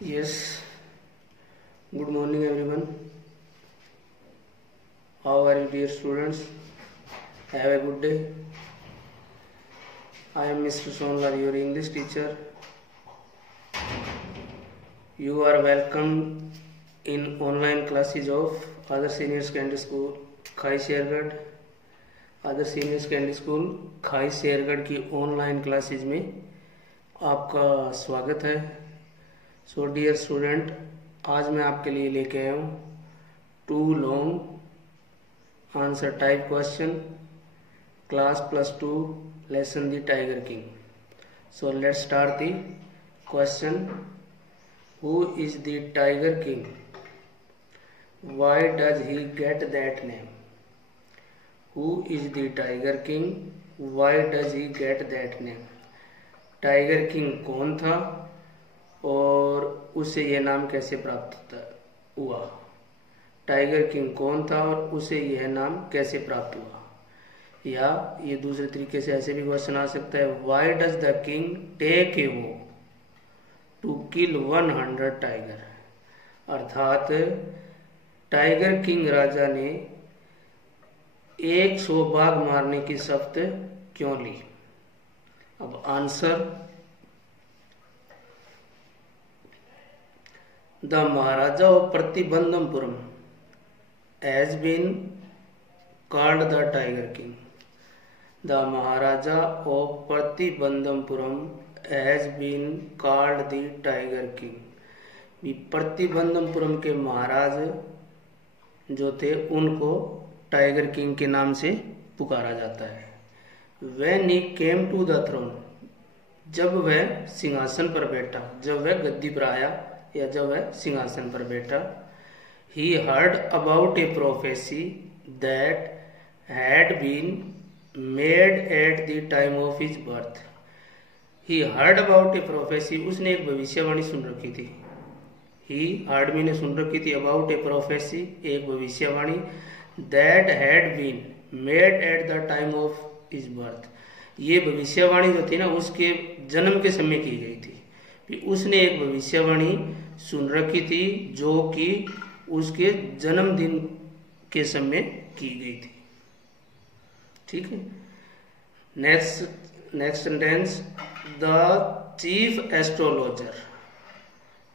Yes, good morning everyone. How are you, dear students? Have a good day. I am Mr. Sonlal, your English teacher. You are welcome in online classes of Other Senior Secondary School, खाई Shergarh. Other senior secondary school खाई शेरगढ़ की online classes में आपका स्वागत है। So dear student, आज मैं आपके लिए लेके आया हूँ 2 long answer type question class +2 lesson the tiger king. So let's start the question. Who is the tiger king? Why does he get that name? Who is the Tiger King? Why does he get that name? Tiger king कौन था और उसे यह नाम कैसे प्राप्त हुआ? Tiger king कौन था और उसे यह नाम कैसे प्राप्त हुआ? या ये दूसरे तरीके से ऐसे भी क्वेश्चन आ सकता है, Why does the king take a vow to kill 100 tiger? अर्थात टाइगर किंग राजा ने 100 बाघ मारने की शपथ क्यों ली? अब answer, the Maharaja of Pratibandhampuram has been called the tiger king. The Maharaja of Pratibandhampuram has been called the tiger king. Pratibandhampuram के महाराज जो थे उनको टाइगर किंग के नाम से पुकारा जाता है। When he came to the throne, जब वह सिंहासन पर बैठा, जब वह गद्दी पर आया या जब वह सिंहासन पर बैठा, he heard about a prophecy that had been made at the time of his birth. He heard about a prophecy, उसने एक भविष्यवाणी सुन रखी थी। He heard मैंने सुन रखी थी, about a prophecy एक भविष्यवाणी that had been made at the time of his birth। ये भविष्यवाणी जो थी ना उसके जन्म के समय की गई थी। उसने एक भविष्यवाणी सुन रखी थी जो कि उसके जन्मदिन के समय की गई थी। ठीक है। Next sentence, the chief astrologer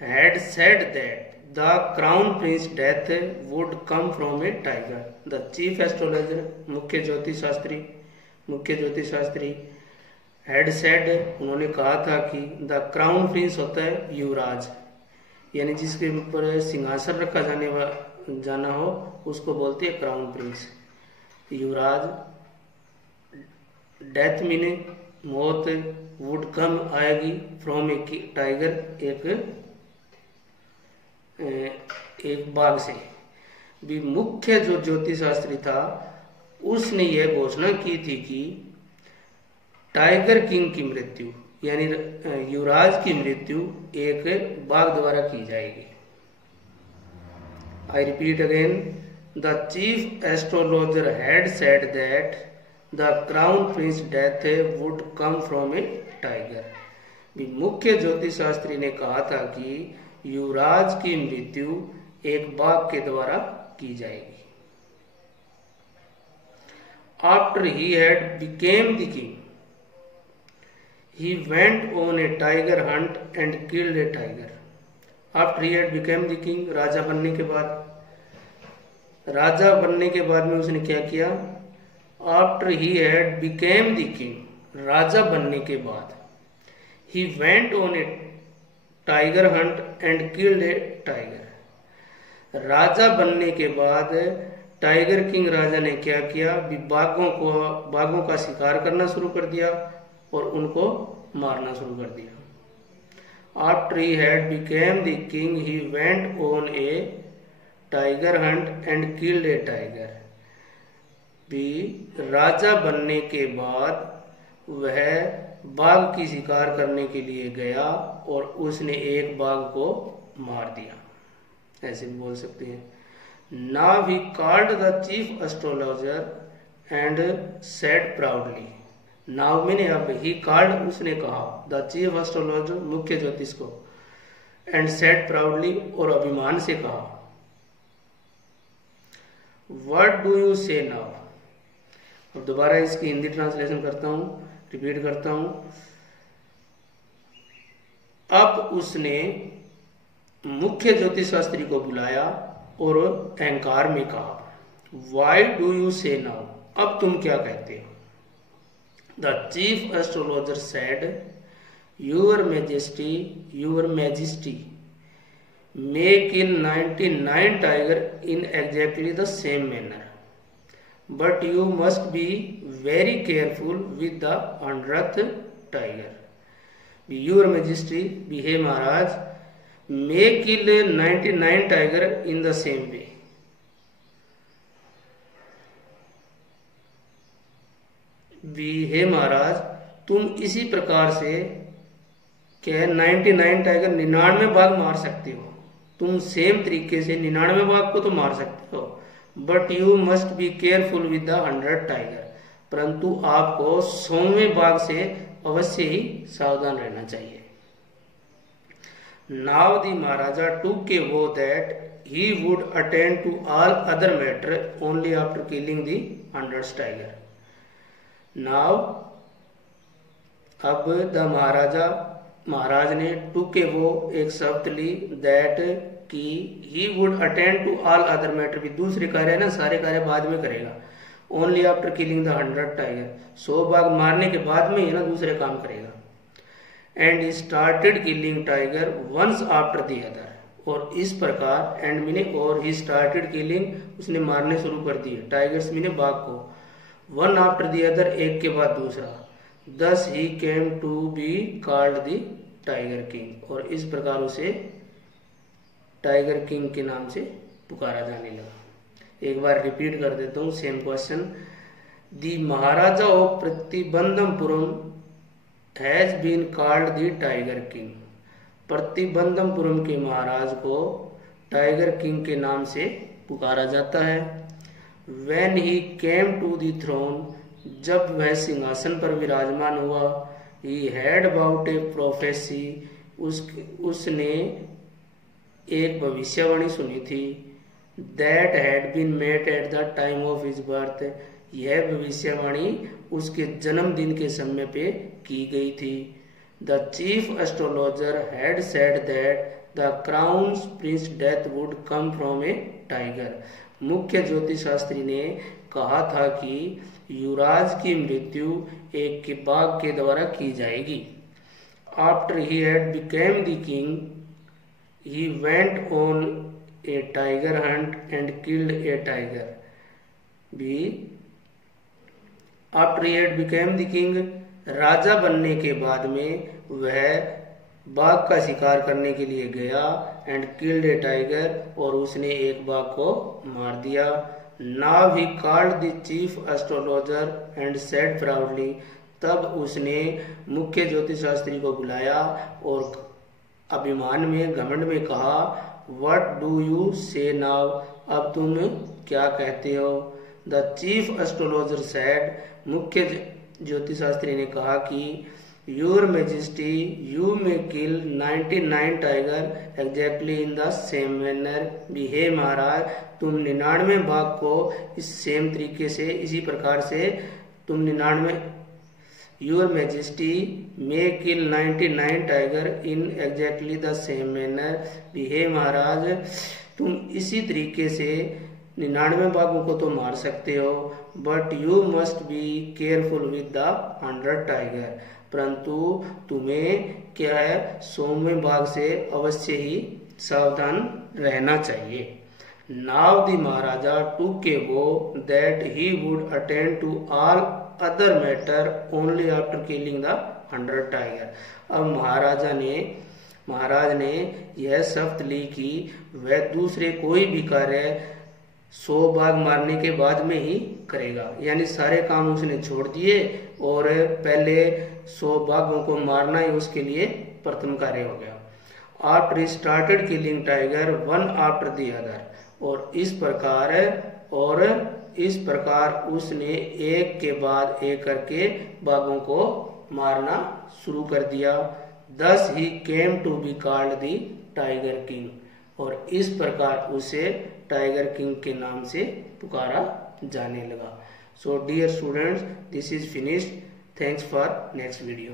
had said that the crown prince death would come from a tiger। the chief astrologer मुख्य ज्योतिष शास्त्री had said उन्होंने कहा था कि the crown prince होता है युवराज, यानी जिसके ऊपर सिंहासन रखा जाना हो उसको बोलते हैं क्राउन प्रिंस, युवराज। डेथ मीने मौत, वुड कम आएगी, फ्रॉम ए टाइगर एक बाघ से। भी मुख्य जो ज्योतिष शास्त्री था उसने यह घोषणा की थी कि टाइगर किंग की मृत्यु यानी युवराज की मृत्यु एक बाघ द्वारा की जाएगी। I repeat again, the chief astrologer had said that the crown Prince death would come from A tiger. भी मुख्य ज्योतिष शास्त्री ने कहा था कि युवराज की मृत्यु एक बाघ के द्वारा की जाएगी। After he had become the king he went on a tiger hunt and killed a tiger. After he had become the king, राजा बनने के बाद में उसने क्या किया? After he had become the king, राजा बनने के बाद, he went on a tiger hunt and killed a tiger. राजा बनने के बाद टाइगर किंग राजा ने क्या किया? बाघों का शिकार करना शुरू कर दिया और उनको मारना शुरू कर दिया। After he had become the king he went on a tiger hunt and killed a tiger. भी राजा बनने के बाद वह बाघ की शिकार करने के लिए गया और उसने एक बाघ को मार दिया, ऐसे भी बोल सकते हैं। Now he called the chief astrologer and said proudly. Now मैंने अब ही कॉल्ड उसने कहा, द चीफ एस्ट्रोलॉजर मुख्य ज्योतिष को, एंड सेड प्राउडली, और अभिमान से कहा, व्हाट डू यू से नाउ। अब दोबारा इसकी हिंदी ट्रांसलेशन करता हूं, रिपीट करता हूं। अब उसने मुख्य ज्योतिषशास्त्री को बुलाया और अहंकार में कहा, वाई डू यू से नाउ, अब तुम क्या कहते हो। The chief astrologer said, your majesty may kill 99 tiger in exactly the same manner, but you must be very careful with the 100th tiger. Your Majesty, हे महाराज, may kill 99 tiger in the same way. हे महाराज, तुम इसी प्रकार से क्या 99 tiger 99 बाघ मार सकते हो। तुम सेम तरीके से 99 बाघ को तो मार सकते हो, but you must be careful with the 100 tiger, परंतु आपको 100वें बाघ से अवश्य ही सावधान रहना चाहिए। Now the Maharaja took a vow that he would attend to all other matter only after killing the 100th tiger. Now अब द महाराज ने टूके वो एक शब्द ली, दैट कि he would attend to all other matter, भी दूसरे कार्य ना सारे कार्य बाद में करेगा, only after killing the 100th tiger, 100 बाघ मारने के बाद में ही ना दूसरे काम करेगा। And he started killing tiger once after the other, और इस प्रकार एंड मीने और ही स्टार्टेड किलिंग, उसने मारने शुरू कर दिए टाइगर्स मीने बाघ को, वन आफ्टर द अदर, एक के बाद दूसरा। Thus he came to be called the Tiger King, और इस प्रकार उसे टाइगर किंग के नाम से पुकारा जाने लगा। एक बार रिपीट कर देता हूँ same question. The Maharaja of Pratibandhampuram has been called the tiger king. Pratibandhampuram के महाराज को टाइगर किंग के नाम से पुकारा जाता है। When he came to the throne, जब वह सिंहासन पर विराजमान हुआ, he had about a prophecy, उसने एक भविष्यवाणी सुनी थी, that had been made at the time of his birth, यह भविष्यवाणी उसके जन्मदिन के समय पे की गई थी। The chief astrologer had said that the crown's prince death would come from a tiger, मुख्य ज्योतिष शास्त्री ने कहा था कि युवराज की मृत्यु एक के बाघ के द्वारा की जाएगी। After he had become the king he went on a tiger hunt and killed a tiger. B after he had become the king, राजा बनने के बाद में वह बाघ का शिकार करने के लिए गया, एंड किल्ड ए टाइगर, और उसने एक बाघ को मार दिया। Now he called the chief astrologer and said proudly, तब उसने मुख्य ज्योतिष शास्त्री को बुलाया और अभिमान में घमंड में कहा, What do you say now, अब तुम क्या कहते हो। The chief astrologer said, मुख्य ज्योतिष शास्त्री ने कहा कि Your Majesty, you may kill 99 tiger exactly in the same manner, हे महाराज, तुम 99 बाघ को इस सेम तरीके से, इसी प्रकार से तुम 99, Your Majesty may kill 99 tiger in exactly the same manner, हे महाराज, तुम इसी तरीके से 99 बाघों को तो मार सकते हो, but you must be careful with the 100 tiger, परंतु तुम्हें क्या है 100वें बाघ से अवश्य ही सावधान रहना चाहिए। Now the Maharaja took a vow that he would attend to all other matter only after killing the 100 tiger. अब महाराज ने यह शपथ ली कि वह दूसरे कोई भी कार्य 100 बाघ मारने के बाद में ही करेगा, यानी सारे काम उसने छोड़ दिए और पहले 100 बाघों को मारना ही उसके लिए प्रथम कार्य हो गया। After started killing tiger one after the other, और इस प्रकार उसने एक के बाद एक करके बाघों को मारना शुरू कर दिया। thus he came to be called the tiger king, और इस प्रकार उसे टाइगर किंग के नाम से पुकारा जाने लगा। So dear students, this is finished. Thanks for next video.